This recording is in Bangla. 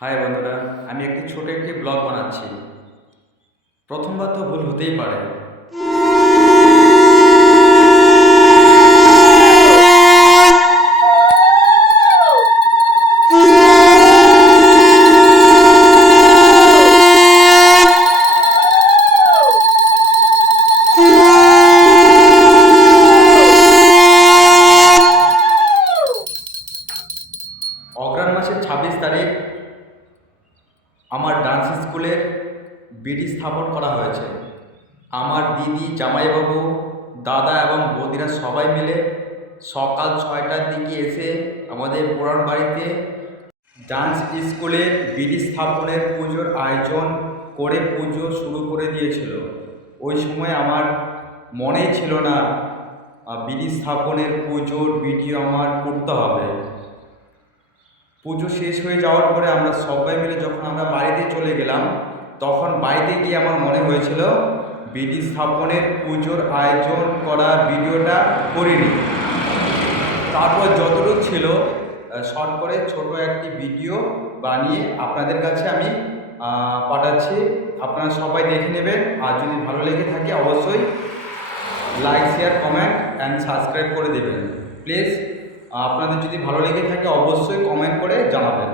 হাই বন্ধুরা, আমি ছোট একটি ব্লগ বানাচ্ছি। প্রথমবার তো ভুল হতেই পারে। অগ্রহায়ণ মাসের 26 তারিখ আমার ডান্স স্কুলের বিডি স্থাপন করা হয়েছে। আমার দিদি, জামাইবাবু, দাদা এবং বৌদিরা সবাই মিলে সকাল 6টার দিকে এসে আমাদের পুরাণ বাড়িতে ডান্স স্কুলের বিডি স্থাপনের পুজোর আয়োজন করে পুজো শুরু করে দিয়েছিল। ওই সময় আমার মনেই ছিল না বিডি স্থাপনের পুজোর ভিডিও আমার করতে হবে। পুজো শেষ হয়ে যাওয়ার পরে আমরা সবাই মিলে যখন আমরা বাড়িতে চলে গেলাম, তখন বাড়িতে গিয়ে আমার মনে হয়েছিল বিডি স্থাপনের পুজোর আয়োজন করার ভিডিওটা করিনি। তারপর যতটুকু ছিল শর্ট করে ছোট একটি ভিডিও বানিয়ে আপনাদের কাছে আমি পাঠাচ্ছি। আপনারা সবাই দেখে নেবেন, আর যদি ভালো লেগে থাকে অবশ্যই like, share, comment and subscribe করে দেবেন প্লিজ। আপনাদের যদি ভালো লেগে থাকে অবশ্যই কমেন্ট করে জানাবেন।